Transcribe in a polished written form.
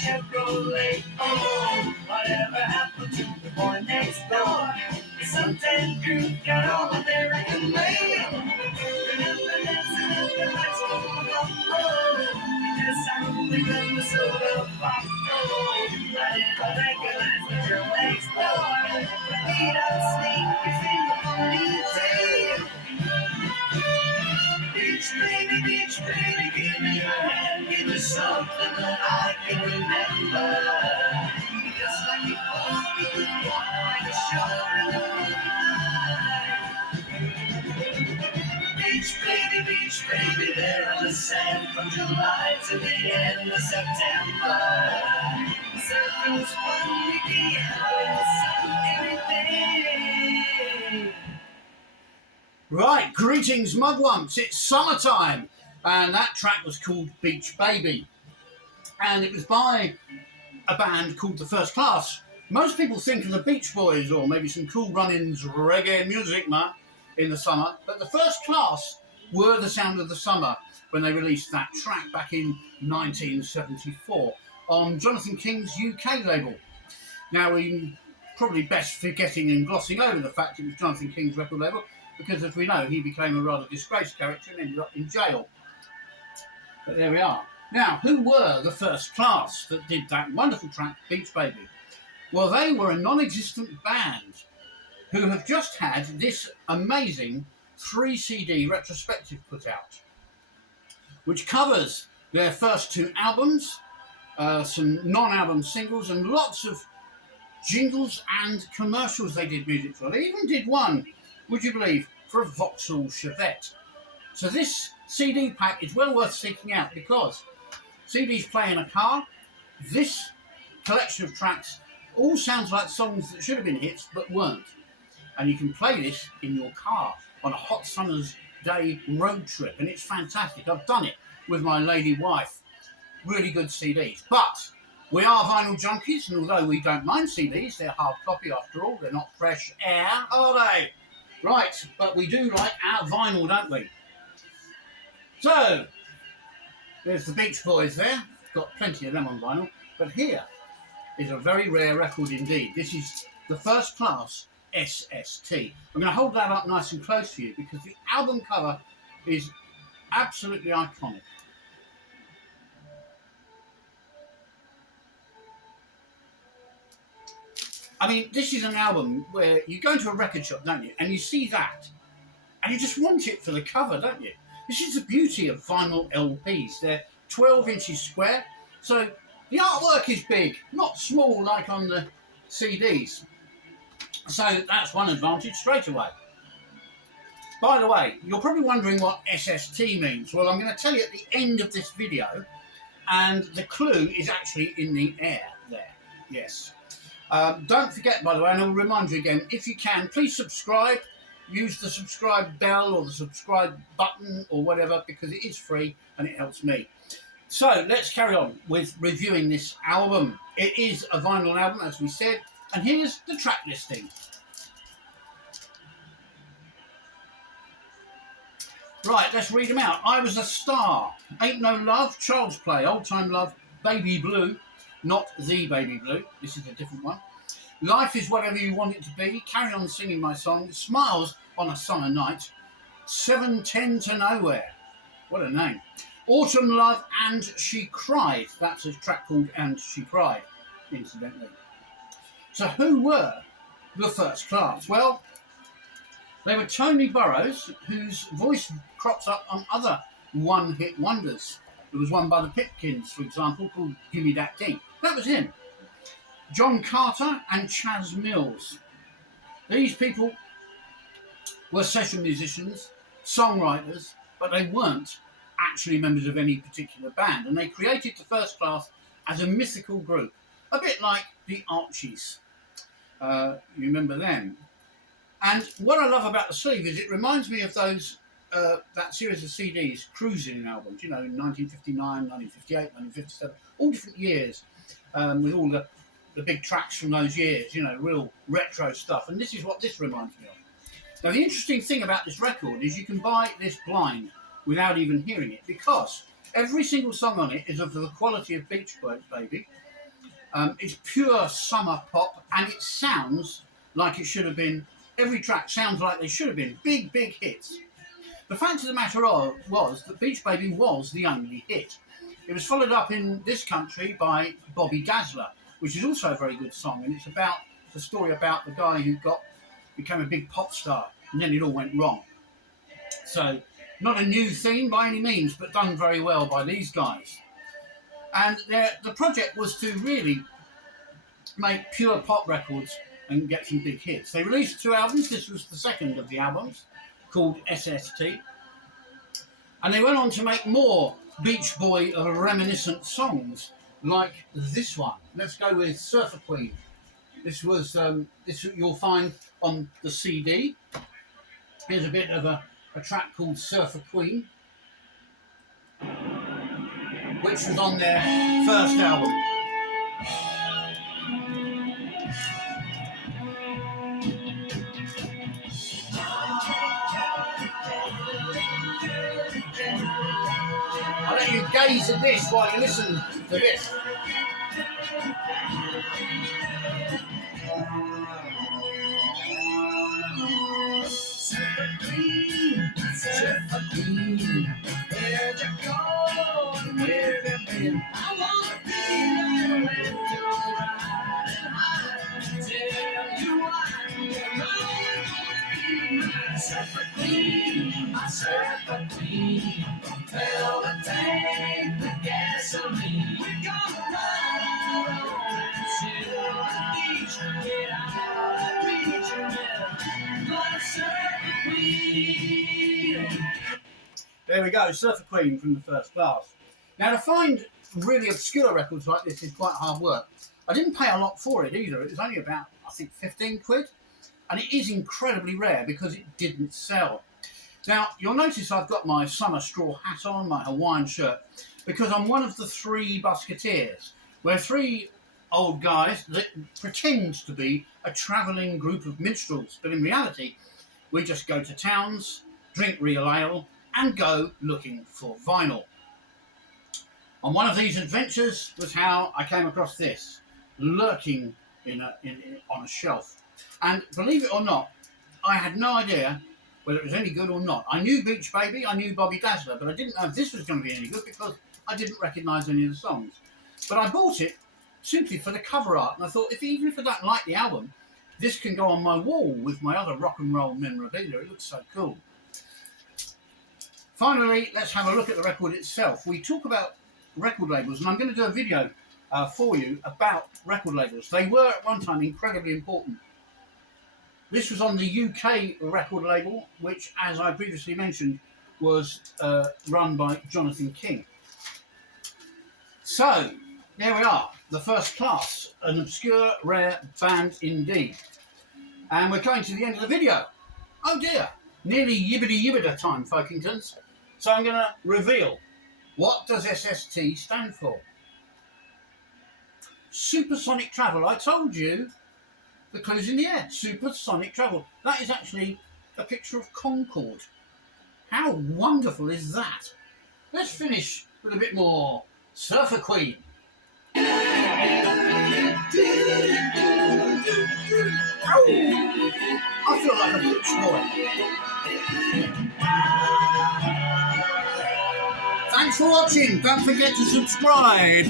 Chevrolet. Oh, whatever happened to the boy next door? The suntan crew got all American mail. Remember dancing at the high school pub? Oh, yes, I remember soda pop. Oh, I didn't recognize the girl next door. He does sneakers in the ponytail. Beach baby, give me your hand, give me something that I can remember. Just like you hold me, walk like a shore in the moonlight. Beach baby, there on the sand from July to the end of September. Circles one weekend, in the sun every day. Right, greetings mugwumps, it's summertime, and that track was called Beach Baby, and it was by a band called The First Class. Most people think of the Beach Boys or maybe some Cool Runnings reggae music in the summer, but The First Class were the sound of the summer when they released that track back in 1974 on Jonathan King's UK label. Now, we probably best forgetting and glossing over the fact it was Jonathan King's record label, because as we know, he became a rather disgraced character and ended up in jail. But there we are. Now, who were The First Class that did that wonderful track, Beach Baby? Well, they were a non-existent band who have just had this amazing 3-CD retrospective put out, which covers their first 2 albums, some non-album singles, and lots of jingles and commercials they did music for. They even did one, would you believe, for a Vauxhall Chevette. So this CD pack is well worth seeking out because CDs play in a car. This collection of tracks all sounds like songs that should have been hits but weren't. And you can play this in your car on a hot summer's day road trip, and it's fantastic. I've done it with my lady wife. Really good CDs. But we are vinyl junkies, and although we don't mind CDs, they're hard copy after all. They're not fresh air, are they? Right, but we do like our vinyl, don't we? So, there's the Beach Boys there. Got plenty of them on vinyl. But here is a very rare record indeed. This is The First Class SST. I'm going to hold that up nice and close to you because the album cover is absolutely iconic. I mean, this is an album where you go into a record shop, don't you, and you see that, and you just want it for the cover, don't you? This is the beauty of vinyl LPs. They're 12 inches square, so the artwork is big, not small like on the CDs. So that's one advantage straight away. By the way, you're probably wondering what SST means. Well, I'm going to tell you at the end of this video, and the clue is actually in the air there. Yes. Don't forget, by the way, and I'll remind you again, if you can, please subscribe. Use the subscribe bell or the subscribe button or whatever, because it is free and it helps me. So let's carry on with reviewing this album. It is a vinyl album, as we said, and here's the track listing. Right, let's read them out. I Was a Star, Ain't No Love, Child's Play, Old Time Love, Baby Blue, not The Baby Blue, this is a different one. Life Is Whatever You Want It to Be, Carry On Singing My Song, Smiles on a Summer Night, 7:10 to Nowhere, what a name. Autumn Love and She Cried, that's a track called And She Cried, incidentally. So who were The First Class? Well, they were Tony Burrows, whose voice crops up on other one-hit wonders. There was one by the Pipkins, for example, called Gimme That King. That was him. John Carter and Chas Mills. These people were session musicians, songwriters, but they weren't actually members of any particular band. And they created The First Class as a mythical group, a bit like the Archies. You remember them. And what I love about the sleeve is it reminds me of those that series of CDs, cruising albums, you know, in 1959, 1958, 1957, all different years, with all the big tracks from those years, you know, real retro stuff. And this is what this reminds me of. Now, the interesting thing about this record is you can buy this blind without even hearing it, because every single song on it is of the quality of Beach Boys, Baby, It's pure summer pop, and it sounds like it should have been. Every track sounds like they should have been big, big hits. The fact of the matter was that Beach Baby was the only hit. It was followed up in this country by Bobby Dazzler, which is also a very good song, and it's about the story about the guy who became a big pop star, and then it all went wrong. So, not a new theme by any means, but done very well by these guys. And the project was to really make pure pop records and get some big hits. They released 2 albums. This was the second of the albums, called SST. And they went on to make more Beach Boy reminiscent songs, like this one. Let's go with Surfer Queen. This was this you'll find on the CD. Here's a bit of a track called Surfer Queen, which was on their first album. I'll let you gaze at this while you listen to this. Surfer Queen, where'd you go? Where have you been? I wanna be there when you're riding high. Tell you why, you're only gonna be my Surfer Queen, my Surfer Queen. Fill the tank with gasoline. We're gonna ride on Silver Beach, get out of reach of my Surfer Queen. There we go, Surfer Queen from the First Class. Now, to find really obscure records like this is quite hard work. I didn't pay a lot for it either. It was only about, I think, 15 quid. And it is incredibly rare because it didn't sell. Now, you'll notice I've got my summer straw hat on, my Hawaiian shirt, because I'm one of the 3 Busketeers. We're 3 old guys that pretend to be a travelling group of minstrels, but in reality, we just go to towns, drink real ale, and go looking for vinyl. On one of these adventures was how I came across this, lurking on a shelf. And believe it or not, I had no idea whether it was any good or not. I knew Beach Baby, I knew Bobby Dazzler, but I didn't know if this was going to be any good because I didn't recognise any of the songs. But I bought it simply for the cover art, and I thought, even if I don't like the album, this can go on my wall with my other rock and roll memorabilia. It looks so cool. Finally, let's have a look at the record itself. We talk about record labels, and I'm going to do a video for you about record labels. They were at one time incredibly important. This was on the UK record label, which, as I previously mentioned, was run by Jonathan King. So, there we are, the First Class, an obscure, rare band indeed. And we're coming to the end of the video. Oh dear, nearly yibbity-yibbida time, Folkengtons. So I'm going to reveal, what does SST stand for? Supersonic travel. I told you the clue's in the air. Supersonic travel. That is actually a picture of Concorde. How wonderful is that? Let's finish with a bit more Surfer Queen. I feel like a beach boy. Thanks for watching. Don't forget to subscribe.